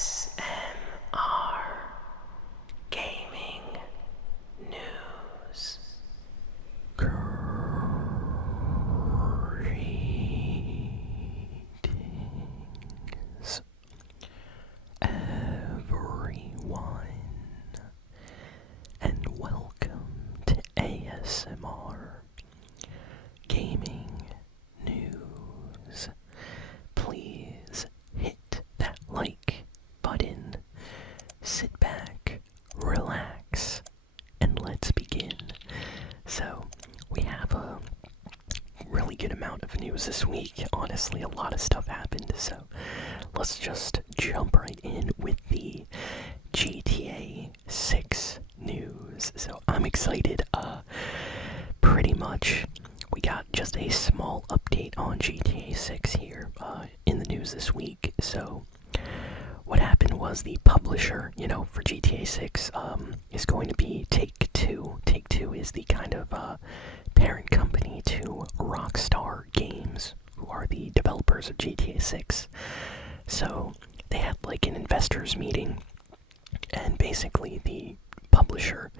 ASMR Gaming News. Greetings, everyone, and welcome to ASMR Gaming News. Please hit that like button, sit back, relax, and let's begin. So, we have a really good amount of news this week. Honestly, a lot of stuff happened, so let's just jump right in with the GTA 6 news. So, I'm excited. Pretty much, we got just a small update on GTA 6 here in the news this week. So, what happened was the publisher, for GTA 6 is going to be Take-Two. Take-Two is the kind of parent company to Rockstar Games, who are the developers of GTA 6. So, they had like an investors meeting, and basically the publisher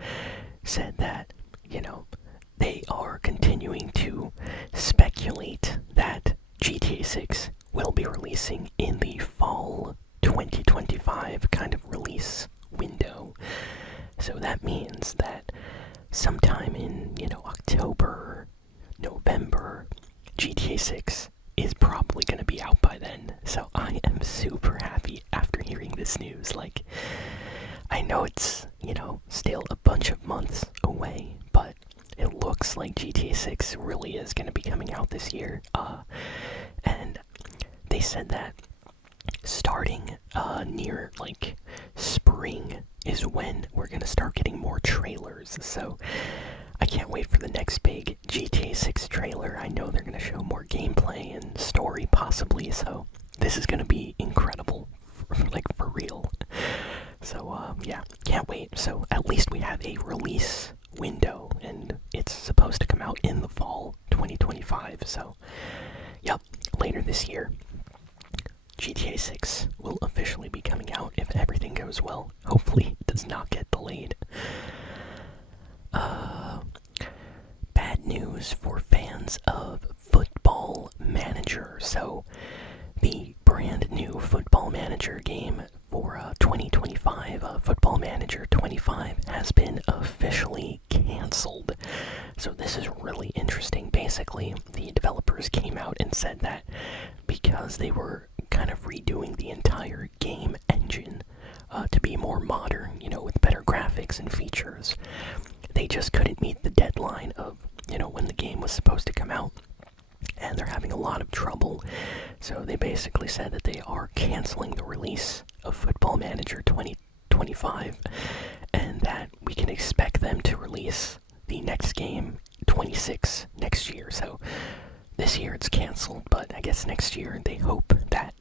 said that, they are continuing to speculate that GTA 6 will be releasing in the fall 2025 kind of release window. So that means that sometime in, October, November, GTA 6 is probably going to be out by then. So I am super happy after hearing this news. Like, I know it's, still a bunch of months away, but it looks like GTA 6 really is going to be coming out this year. And they said that starting near like spring is when we're going to start getting more trailers. So I can't wait for the next big GTA 6 trailer. I know they're going to show more gameplay and story possibly, so this is going to be incredible, for real. So yeah, can't wait. So at least we have a release window, and it's supposed to come out in the fall 2025. So yep, later this year GTA 6 will officially be coming out if everything goes well. Hopefully it does not get delayed. Bad news for fans of Football Manager. So the brand new Football Manager game for 2025, Football Manager 25, has been officially cancelled. So this is really interesting. Basically, the developers came out and said that because they were kind of redoing the entire game engine to be more modern, with better graphics and features, they just couldn't meet the deadline of, when the game was supposed to come out. And they're having a lot of trouble. So they basically said that they are canceling the release of Football Manager 2025, and that we can expect them to release the next game 26 next year. So this year it's canceled, but I guess next year they hope that,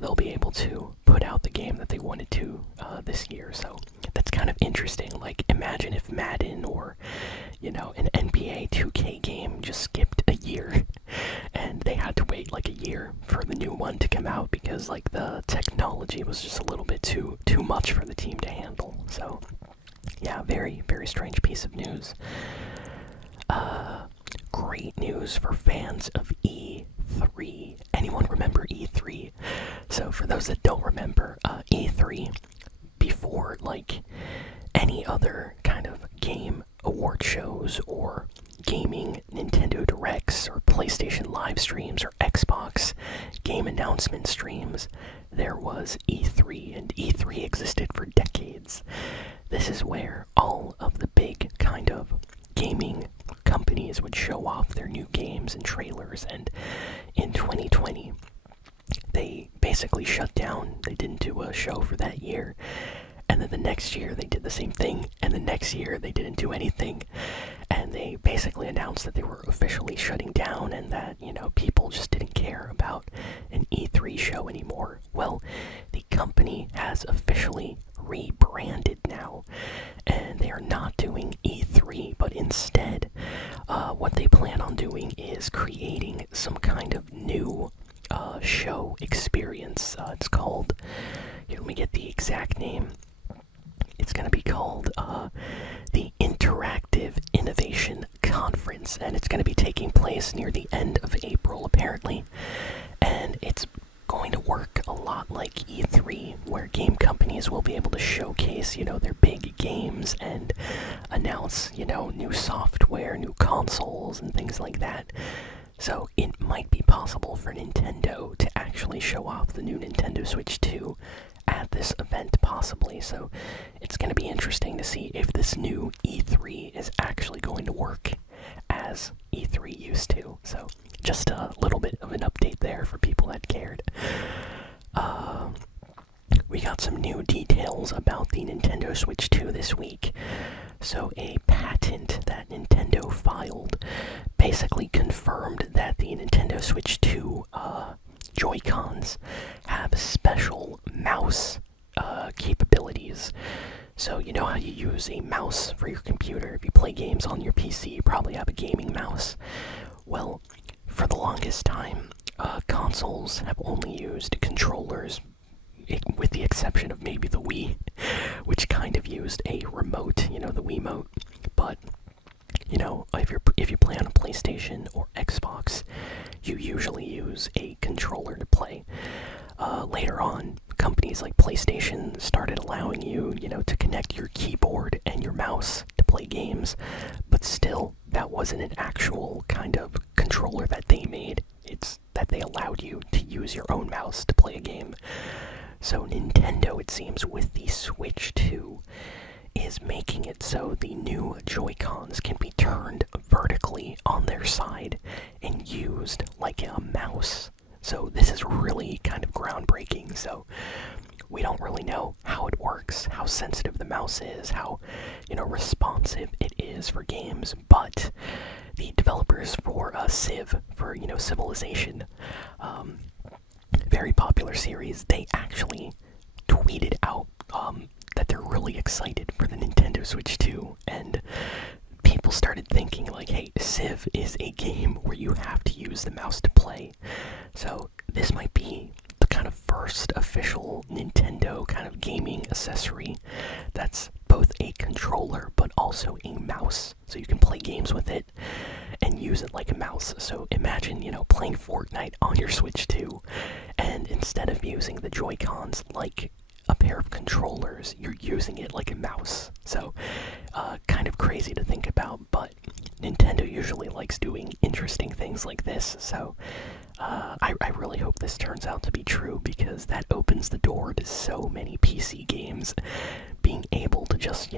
they'll be able to put out the game that they wanted to this year. So that's kind of interesting. Like, imagine if Madden or, an NBA 2K game just skipped a year and they had to wait like a year for the new one to come out because like the technology was just a little bit too much for the team to handle. So yeah, very, very strange piece of news. Great news for fans of E3. Anyone remember E3? So for those that don't remember, E3, before like any other kind of game award shows or gaming Nintendo Directs or PlayStation live streams or Xbox game announcement streams, there was E3, and E3 existed for decades. This is where all of the big kind of gaming companies would show off their new games and trailers, and in 2020 they basically shut down. They didn't do a show for that year, and then the next year they did the same thing, and the next year they didn't do anything, and they basically announced that they were officially shutting down and that, people just didn't care about an E3 show anymore. Well, the company has officially rebranded now, and they are not doing E3, but instead, what they plan on doing is creating some kind of new show experience experience. It's called, here, let me get the exact name. It's going to be called the Interactive Innovation Conference, and it's going to be taking place near the end of April, apparently. And it's going to work a lot like E3, where game companies will be able to showcase, their big games and announce, new software, new consoles, and things like that. So it might be possible for Nintendo to actually show off the new Nintendo Switch 2 at this event, possibly. So it's going to be interesting to see if this new E3 is actually going to work as E3 used to. So just a little bit of an update there for people that cared. We got some new details about the Nintendo Switch 2 this week. So a patent that Nintendo filed basically confirmed that the Nintendo Switch 2 Joy-Cons have special mouse capabilities. So you know how you use a mouse for your computer? If you play games on your PC, you probably have a gaming mouse. Well, for the longest time, consoles have only used controllers, with the exception of maybe the Wii, which kind of used a remote, the Wiimote. But if you play on a PlayStation or Xbox, you usually use a controller to play. Later on, companies like PlayStation started allowing you, to connect your keyboard and your mouse to play games, but still, that wasn't an actual kind of controller that they made. It's that they allowed you to use your own mouse to play a game. So Nintendo, it seems, with the Switch 2, is making it so the new Joy-Cons can be turned vertically on their side and used like a mouse. So this is really kind of groundbreaking. So we don't really know how it works, how sensitive the mouse is, how, responsive it is for games, but the developers for Civ, for, Civilization, very popular series, they actually tweeted out that they're really excited for the Nintendo Switch 2, and people started thinking like, hey, Civ is a game where you have to use the mouse to play. So this might be the kind of first official Nintendo kind of gaming accessory that's both a controller but also a mouse, so you can play games with it and use it like a mouse. So imagine, playing Fortnite on your Switch 2, and instead of using the Joy-Cons like a pair of controllers, you're using it like a mouse. So kind of crazy to think about, but Nintendo usually likes doing interesting things like this. So I really hope this turns out to be true, because that opens the door to so many PC games being able to just,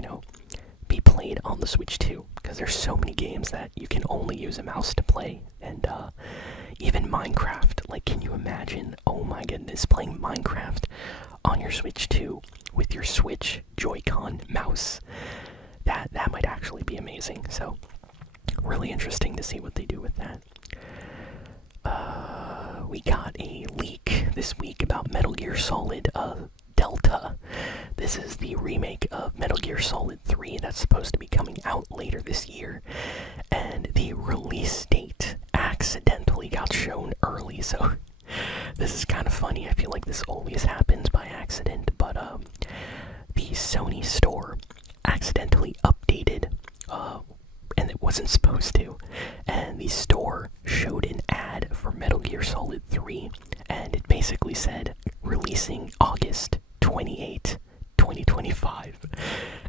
be played on the Switch 2, because there's so many games that you can only use a mouse to play. And even Minecraft, like, can you imagine, oh my goodness, playing Minecraft on your Switch 2 with your Switch Joy-Con mouse? That might actually be amazing. So really interesting to see what they do with that. We got a leak this week about Metal Gear Solid Delta. This is the remake of Metal Gear Solid 3 that's supposed to be coming out later this year, and the release date accidentally got shown early. So this is kind of funny. I feel like this always happens by accident, but the Sony store accidentally updated, and it wasn't supposed to, and the store showed an ad for Metal Gear Solid 3, and it basically said releasing August 28, 2025.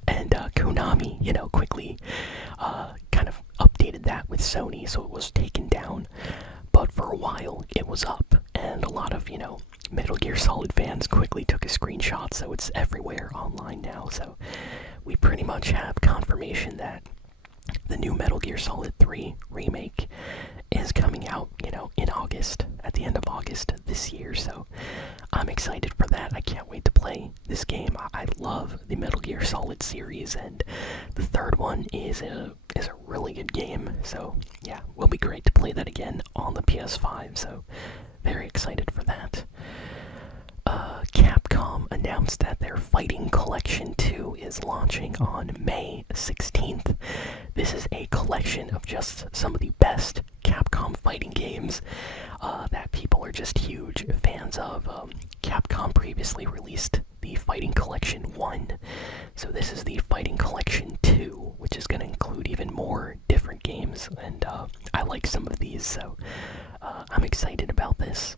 And Konami, quickly kind of updated that with Sony, so it was taken down. But for a while, it was up, and a lot of, Metal Gear Solid fans quickly took a screenshot, so it's everywhere online now. So we pretty much have confirmation that the new Metal Gear Solid 3 remake is coming out, in August, at the end of August this year. So I'm excited for that. I can't wait to play this game. I love the Metal Gear Solid series, and the third one is a really good game. So yeah, will be great to play that again on the PS5. So very excited for that. Capcom announced that their Fighting Collection 2 is launching on May 16th. This is a collection of just some of the best Capcom Capcom fighting games that people are just huge fans of. Capcom previously released the Fighting Collection 1, so this is the Fighting Collection 2, which is going to include even more different games, and I like some of these, so I'm excited about this.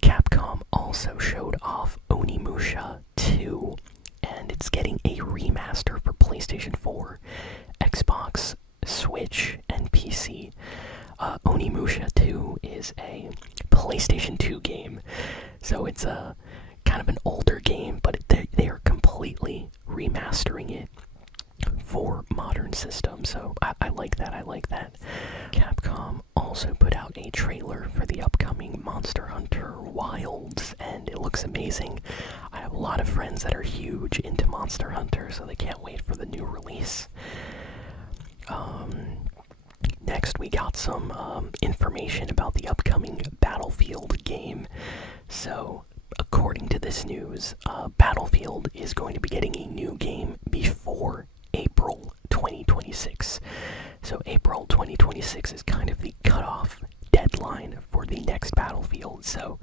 Capcom also showed off Onimusha 2, and it's getting a remaster for PlayStation 4, Xbox, Switch, and PC. Onimusha 2 is a PlayStation 2 game, so it's a kind of an older game, but they are completely remastering it for modern systems, so I like that, Capcom also put out a trailer for the upcoming Monster Hunter Wilds, and it looks amazing. I have a lot of friends that are huge into Monster Hunter, so they can't wait for the new release. Next, we got some information about the upcoming Battlefield game. So, according to this news, Battlefield is going to be getting a new game before April 2026. So April 2026 is kind of the cutoff deadline for the next Battlefield. So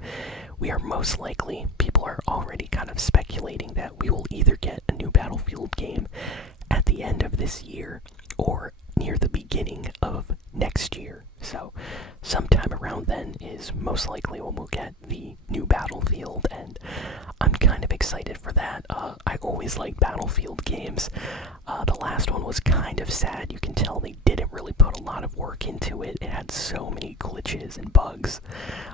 we are most likely, people are already kind of speculating that we will either get a new Battlefield game at the end of this year or near the beginning of next year. So sometime around then is most likely when we'll get the new Battlefield, and I'm kind of excited for that. I always like Battlefield games. The last one was kind of sad. You can tell they didn't really put a lot of work into it. It had so many glitches and bugs.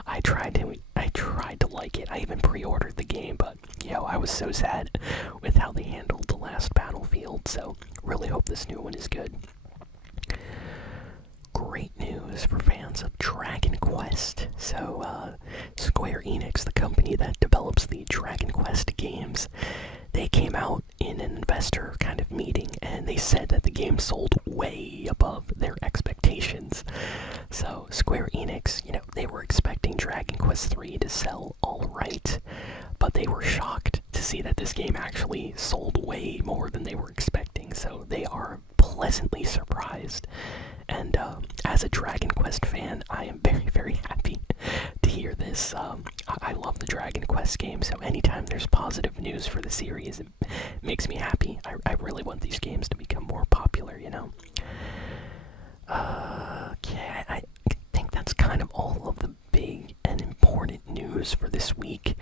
I tried to like it. I even pre-ordered the game, but I was so sad with how they handled the last Battlefield. So really hope this new one is good. Great news for fans of Dragon Quest. So, Square Enix, the company that develops the Dragon Quest games, they came out in an investor kind of meeting, and they said that the game sold way above their expectations. So, Square Enix, they were expecting Dragon Quest 3 to sell alright, but they were shocked to see that this game actually sold way more than they were expecting. So, they are pleasantly surprised. And as a Dragon Quest fan, I am very, very happy to hear this. I love the Dragon Quest game, so anytime there's positive news for the series, it makes me happy. I really want these games to become more popular, Okay, I think that's kind of all of the big and important news for this week.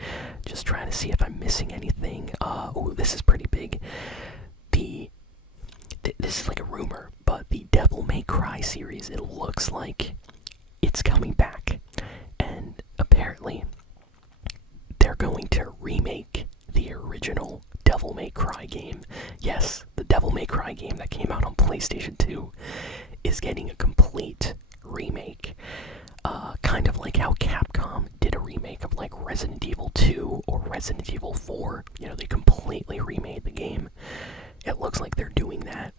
Just trying to see if I'm missing anything. Oh, this is pretty big. This is like a rumor, but the Devil May Cry series, it looks like it's coming back. And apparently, they're going to remake the original Devil May Cry game. Yes, the Devil May Cry game that came out on PlayStation 2 is getting a complete remake. Kind of like how Capcom did a remake of like Resident Evil 2 or Resident Evil 4. They completely remade the game. It looks like they're doing that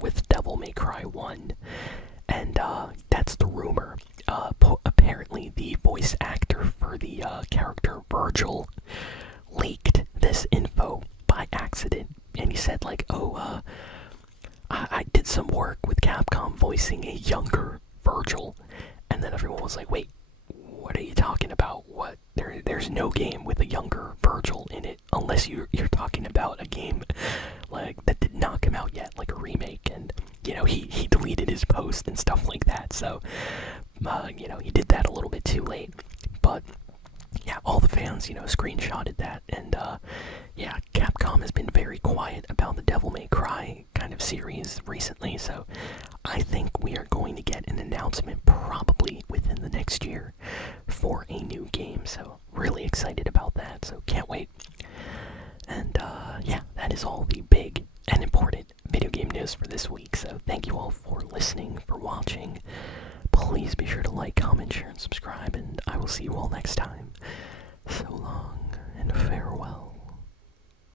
with Devil May Cry 1, and that's the rumor. Apparently, the voice actor for the character Virgil leaked this info by accident, and he said like, I did some work with Capcom voicing a younger Virgil, and then everyone was like, wait, what are you talking about? What? There's no game with a younger Virgil in it, unless you're talking about a game like that did not come out yet, like a remake. And he deleted his post and stuff like that. So he did that a little bit too late. But yeah, all the fans screenshotted that, and Capcom has been very quiet about the Devil May Cry kind of series recently. So I think we are going to get an announcement probably within the next year for a new game. So really excited about that. So can't wait. And that is all the big and important video game news for this week. So thank you all for listening, for watching. Please be sure to like, comment, share, and subscribe, and I will see you all next time. So long and farewell.